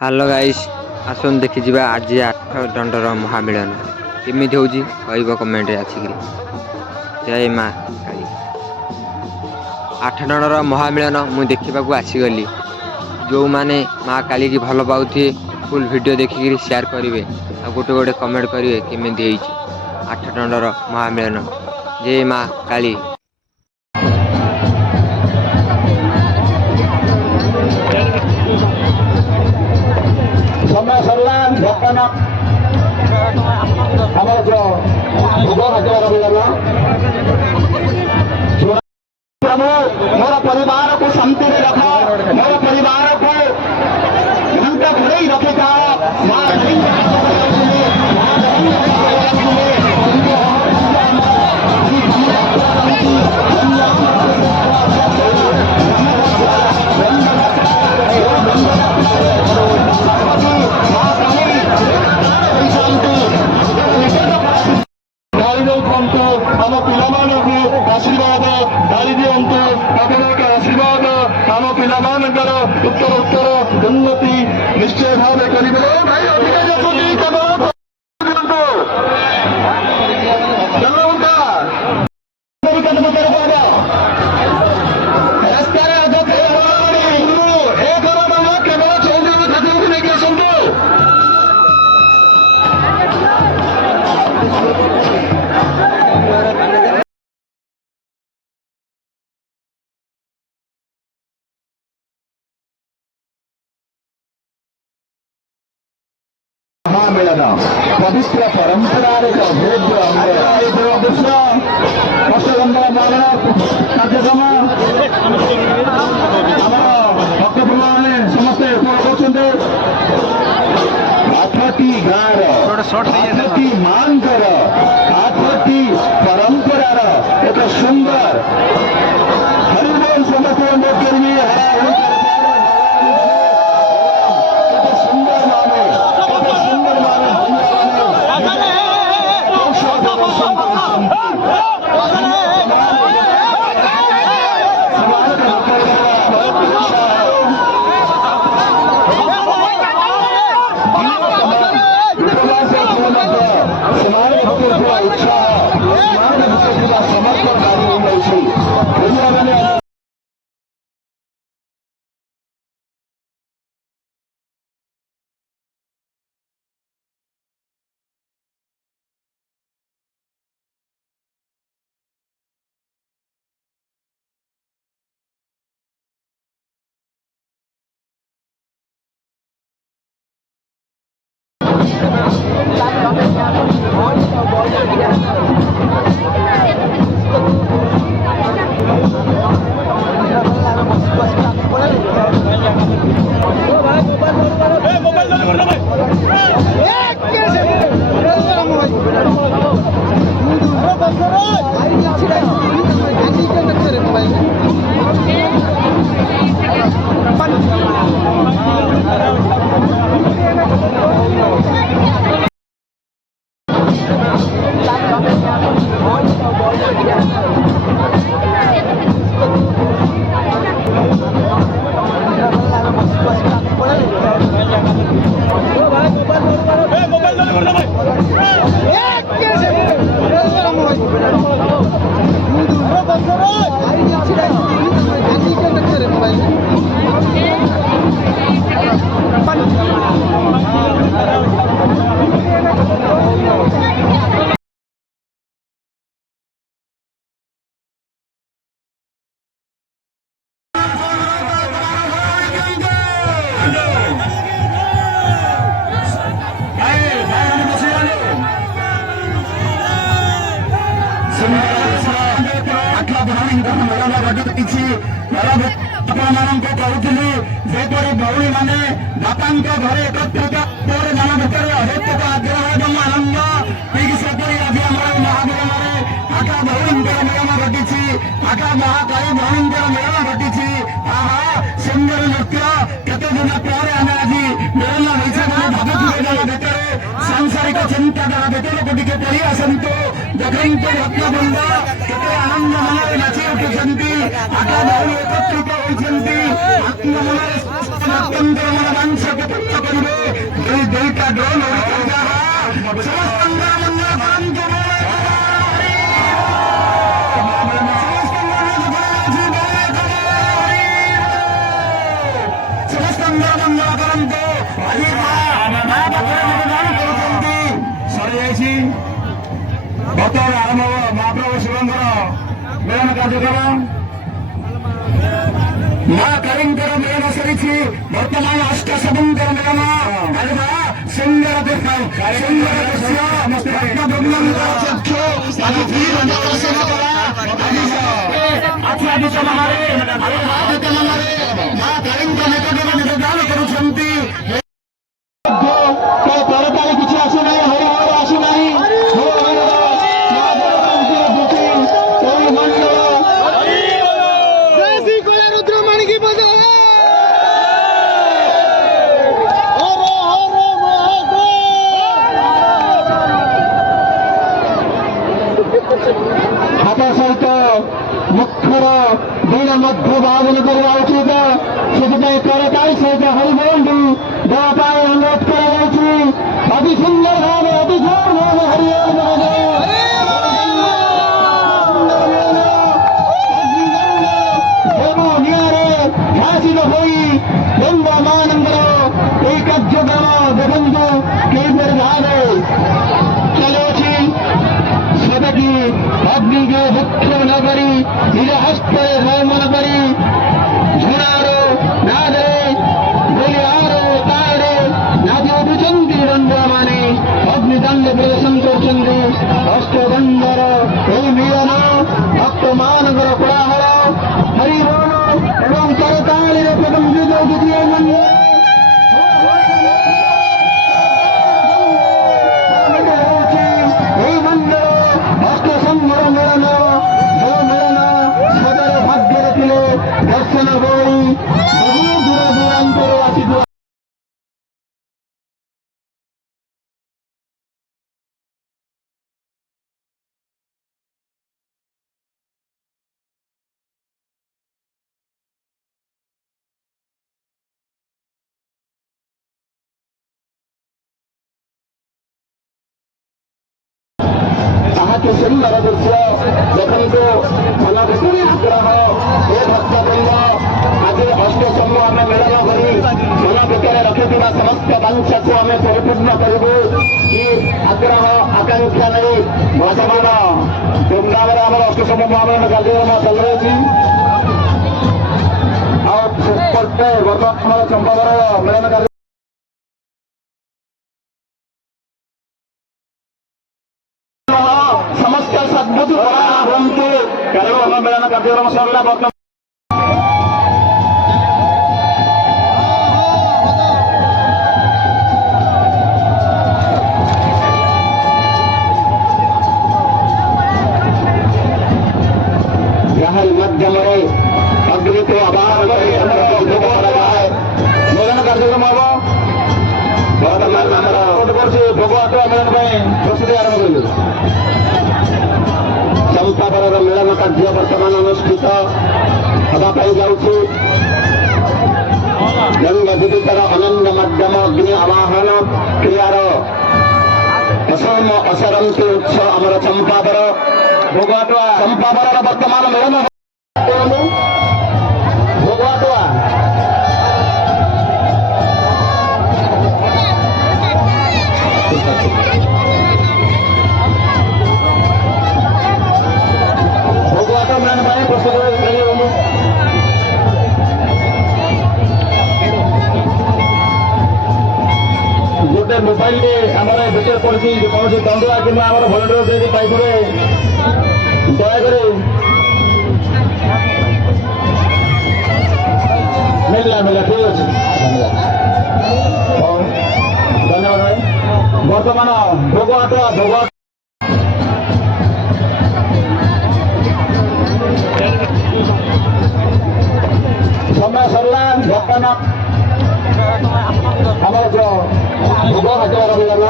Hello guys ଆସନ୍ତୁ ଦେଖିଯିବା ଆଜି 8 ଦଣ୍ଡର ମହାମିଳନ କେମିତି ହଉଛି କହିବ କମେଣ୍ଟରେ ଆସିକିରି। ଜୟ ମା କାଳୀ। 8 ଦଣ୍ଡର ମହାମିଳନ ମୁଁ ଦେଖିବାକୁ ଆସିଗଲି। ଯୋଉମାନେ ମା କାଳୀକି ଭଲ ପାଉଥିବେ ଫୁଲ୍ ଭିଡ଼ିଓ ଦେଖିକିରି ସେୟାର କରିବେ ଆଉ ଗୋଟେ କମେଣ୍ଟ କରିବେ କେମିତି ହେଇଛି 8 ଦଣ୍ଡର ମହାମିଳନ। ଜୟ ମା କାଳୀ। ସମୟ ସରିଲା ବର୍ତ୍ତମାନ ଆମର ଯୋଉ ଭୋଗ ହାଜର ରହିଗଲା। ପ୍ରଭୁ ମୋର ପରିବାରକୁ ଶାନ୍ତିରେ ରଖ, ମୋର ପରିବାରକୁ ଘଣ୍ଟା ଘୋଡ଼େଇ ରଖିଥାଅ। ଆମ ପିଲାମାନଙ୍କୁ ଆଶୀର୍ବାଦ ଢାଳି ଦିଅନ୍ତୁ। ଆପଣଙ୍କ ଆଶୀର୍ବାଦ ଆମ ପିଲାମାନଙ୍କର ଉତ୍ତର ଉନ୍ନତି ନିଶ୍ଚୟ ଭାବେ କରିବେ। ମହାମିଳନ ପବିତ୍ର ପରମ୍ପରାର ଏକ ଅଭେଦ୍ୟ ଅଂଶ। ଅଷ୍ଟଦଣ୍ଡ ମରଣ କାର୍ଯ୍ୟକ୍ରମ ଆମର ଭକ୍ତମାନେ ସମସ୍ତେ ଉପଭୋଗ କରୁଛନ୍ତି। 8ଟି ଗାଁର 8ଟି ମାଙ୍କର 8ଟି ପରମ୍ପରାର ଏକ ସୁନ୍ଦର ହରିବୋଲ ସମସ୍ତେ ଅନୁରୋଧ କରିବି। ଆପଣମାନଙ୍କୁ କହୁଥିଲି ଯେପରି ଭଉଣୀ ମାନେ ବାପାଙ୍କ ଘରେ ଏକତ୍ରିତ ପରେ ମନ ଭିତରେ ଅହେତୁକ ଆଗ୍ରହ ଏବଂ ଆନନ୍ଦ, ଠିକ୍ ସେପରି ଆଜି ଆମର ମହାମିଳନରେ ଆକା ଭଉଣୀଙ୍କର ମିଳନ ଘଟିଛି, ଆକା ମହାକାଳୀ ଭଉଣୀଙ୍କର ମିଳନ ଘଟିଛି। ଆହା ସୁନ୍ଦର ନୃତ୍ୟ, କେତେ ଦିନ ପରେ ଆମେ ଆଜି ମିଳନ ହେଇଛେ ବୋଲି ଭାବୁଥିଲେ ଜଣ ଭିତରେ ସାଂସାରିକ ଚିନ୍ତାଧାରା ଭିତରକୁ ଟିକେ ପଳେଇ ଆସନ୍ତୁ। ଦେଖନ୍ତୁ ଭକ୍ତବୃନ୍ଦ କେତେ ଆନନ୍ଦ ମନରେ ନାଚି ଉଠୁଛନ୍ତି। ଆକା ଭଉଣୀ ଏକତ୍ରିତ ହୋଇଛନ୍ତି। ଆତ୍ମ ମନରେ ଅତ୍ୟନ୍ତ ମନୋବାଞ୍ଛାକୁ ପୂର୍ଣ୍ଣ ବର୍ତ୍ତମାନ ଆରମ୍ଭ ହେବ ମହାପ୍ରଭୁ ଶିବଙ୍କର ମିଳନ କାର୍ଯ୍ୟକ୍ରମ। ମା କାଳୀଙ୍କର ମିଳନ ସରିଛି, ବର୍ତ୍ତମାନ ଅଷ୍ଟଶବଙ୍କର ମିଳନ ଚାଲିବା। ସୁନ୍ଦର ଦୃଶ୍ୟ ସୁନ୍ଦର ଦୃଶ୍ୟ ଚକ୍ଷୁ ଆଚ୍ଛାଦିତ ମନରେ ମା କାଳୀଙ୍କ ନିକଟରେ ନିବେଦନ କରୁଛନ୍ତି। ତରକାରୀ କିଛି ଆସୁନାହିଁ, ହରିହର ଆସୁନାହିଁ। ହାତ ସହିତ ମୁଖର ଦିନ ମଧ୍ୟ ବାହନ କରିବା ଉଚିତ। ସେଥିପାଇଁ ତରକାରୀ ସହିତ ହରିବୋଲୁ ଦେବା ପାଇଁ ଅନୁରୋଧ କରାଯାଉଛି। ଅତି ସୁନ୍ଦର ଭାବେ ଅତି ସୁନ୍ଦର ଭାବେ ହରିବୋଲ ଦେବ ନିଆଁରେ ଝାସିତ ହୋଇ ବନ୍ଧମାନଙ୍କର ଏହି କାର୍ଯ୍ୟକ୍ରମ ଦେଖନ୍ତୁ କିପରି ଭାବେ ଚାଲୁଅଛି। ସଦକି ଅଗ୍ନିକୁ ମୁଖ୍ୟ ନ କରି ନିଜ ହସ୍ତରେ ଭ୍ରମଣ କରି ଝୁଣାର ନାଦରେ ବୋଲିଆର ତାଳରେ ନାଚି ଉଠୁଛନ୍ତି ଦଣ୍ଡମାନେ। ଅଗ୍ନିଦଣ୍ଡ ପ୍ରଦର୍ଶନ କରୁଛନ୍ତି। ଅଷ୍ଟଦଣ୍ଡର ଏହି ମିଳନ ଭକ୍ତମାନଙ୍କର କୋଳାହଳ ହରିବୋଲ ଏବଂ କରତାଳିରେ ପ୍ରକମ୍ପିତ ହେଉଛି। ଏହି ମଣ୍ଡଳ ଅଷ୍ଟସମ୍ଭର ମିଳନ, ଯେଉଁ ମିଳନ ସଦର ଭାଗ୍ୟରେ ଥିଲେ ଦର୍ଶନ ହୋଇ ବହୁ ଦୂର ଦୂରାନ୍ତରୁ ଆସିଥିବା ତାହାକୁ ସୁନ୍ଦର ଦୃଶ୍ୟ ଦେଖନ୍ତୁ। ମନ ଭିତରେ ଆଗ୍ରହ ଏ ଭକ୍ତବୃନ୍ଦ ଆଜି ଅଷ୍ଟସମ୍ଭ ଆମେ ମିଳନ କରି ମନ ଭିତରେ ରଖିଥିବା ସମସ୍ତ ବାଞ୍ଛାକୁ ଆମେ ପରିପୂର୍ଣ୍ଣ କରିବୁ। କି ଆଗ୍ରହ ଆକାଂକ୍ଷା ନେଇ ବର୍ତ୍ତମାନ ଧୁମଧାମରେ ଆମର ଅଷ୍ଟସମ୍ଭ ମହାମିଳନ କାର୍ଯ୍ୟକ୍ରମ ଚାଲୁ ରହିଛି। ଆଉ ବର୍ତ୍ତମାନ ଆମର ଚମ୍ପାବର ମିଳନ କାର୍ଯ୍ୟ ସମସ୍ତ ସଦ୍ବୁଦ୍ଧି ହୁଅନ୍ତୁ। କାରଣ ଆମ ମିଳନ କାର୍ଯ୍ୟକ୍ରମ ସରିଲା। ବର୍ତ୍ତମାନ ଯାହାରି ମାଧ୍ୟମରେ ଅଗ୍ନିକୁ ଆବାହନ କରି ଭୋଗ କରାଯାଏ ମିଳନ କାର୍ଯ୍ୟକ୍ରମ ହେବ। ବର୍ତ୍ତମାନ ଆମର କରୁଛି ଭୋଗ ଆଟୁଆ ମିଳନ ପାଇଁ ପ୍ରସ୍ତୁତି ଆରମ୍ଭ କରିବୁ। ଚମ୍ପାବରର ମିଳନ କାର୍ଯ୍ୟ ବର୍ତ୍ତମାନ ଅନୁଷ୍ଠିତ ହେବା ପାଇଁ ଯାଉଛି। ଗଙ୍ଗ ବିଦ୍ୟୁତର ଅନନ୍ୟ ମାଧ୍ୟମ ଅଗ୍ନି ଆବାହନ କ୍ରିୟାର ଅସମ ଅସରନ୍ତି ଉତ୍ସ ଆମର ଚମ୍ପାବର ଭୋଗ ଆଟୁଆ। ଚମ୍ପାବରର ବର୍ତ୍ତମାନ ମିଳନ ଭୋଗ ଆଟୁଆ ମିଳନ ପାଇଁ ପ୍ରସ୍ତୁତ ଗୋଟେ ମୋବାଇଲରେ ଆମର ଭିତରେ ପଡ଼ିଛି। କୌଣସି ଦଣ୍ଡୁଆ କିମ୍ବା ଆମର ଭଲେଣ୍ଟିୟର ଯଦି ପାଇଥିବେ ଦୟାକରି ମିଳିଲା ଠିକ ଅଛି। ହଉ ଧନ୍ୟବାଦ ଭାଇ। ବର୍ତ୍ତମାନ ଭୋଗ ଆଟୁଆ ସମୟ ସରିଲା। ବର୍ତ୍ତମାନ ଆମର ଭୋଗ ହାଟୁଆର ମିଳନ